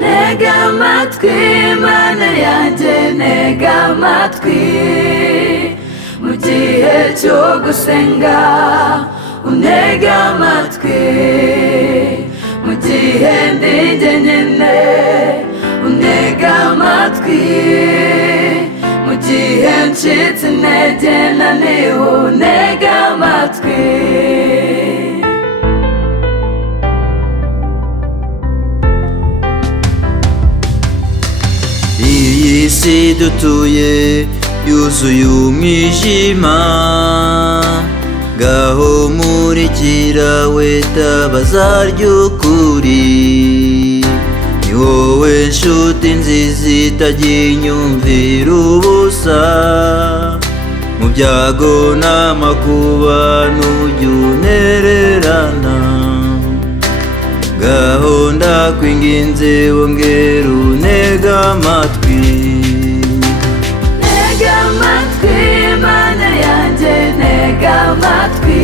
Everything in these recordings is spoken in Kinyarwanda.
Ntega amatwi Mana yanjye, ntega amatwi mu gihe cyo gusenga, untega amatwi mu gihe ndi jyenyine, untega amatwi mu gihe ncitse intege naniwe, untega amatwi. Iyi si dutuye yuzuye umwijima, ngaho murikira we tabaza ry'ukuri, ni wowe nshuti nziza itagira inyumvira ubusa, mu byago n'amakuba ntujya untererana, ngaho ndakwinginze wongera untega amatwi. Ntega amatwi Mana yanjye, ntega amatwi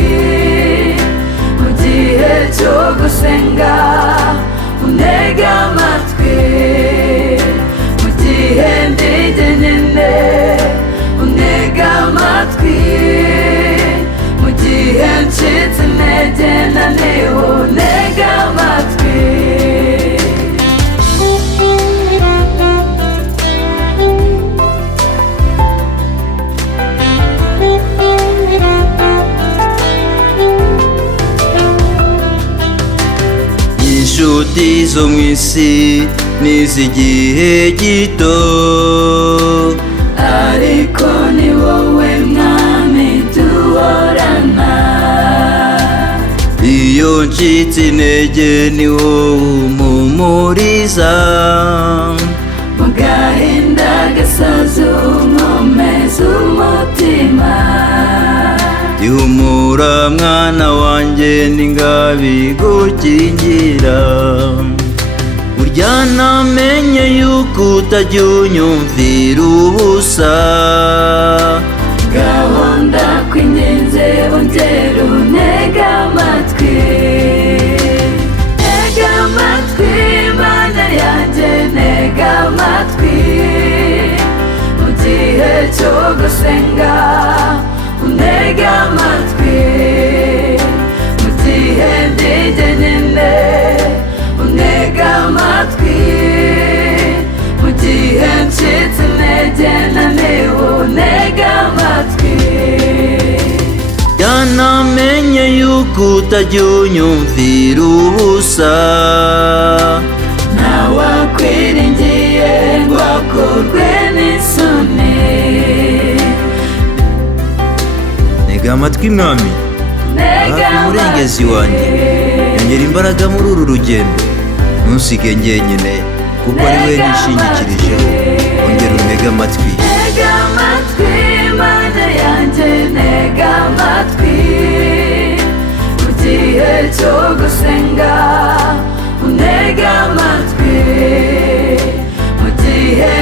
mu gihe cyo gusenga, untega amatwi mu gihe ndi jyenyine, untega amatwi mu gihe ncitse intege naniwe, untega amatwi. Inshuti zo mu isi ni iz'igihe gito, ariko ni wowe mwami duhorana, iyo ncitse intege ni wowe umpumuriza, mu gahinda gasaze unkomeza umutima. ihumura mwana wanjye n'ingabigukingira, burya namenye yuko utajya unyumvira ubusa, ngaho ndakwinginze wongera untega amatwi. Ntega amatwi Mana yanjye, ntega amatwi mu gihe cyo gusenga, untega amatwi mu gihe ndi jyenyine, untega amatwi mu gihe ncitse intege naniwe, untega amatwi. yanamenye yuko utajya unyumvira ubusa, ntawakwiringiye ngo akurwe n'isoni. ntega amatwi mwami, hafi umurengezi wanjye, yongera imbaraga muri uru rugendo, ntusige njyenyine kuko ari we nishingikirijeho, ongera untege amatwi. Ntega amatwi Mana yanjye, ntega amatwi mu gihe cyo gusenga, untega amatwi mu gihe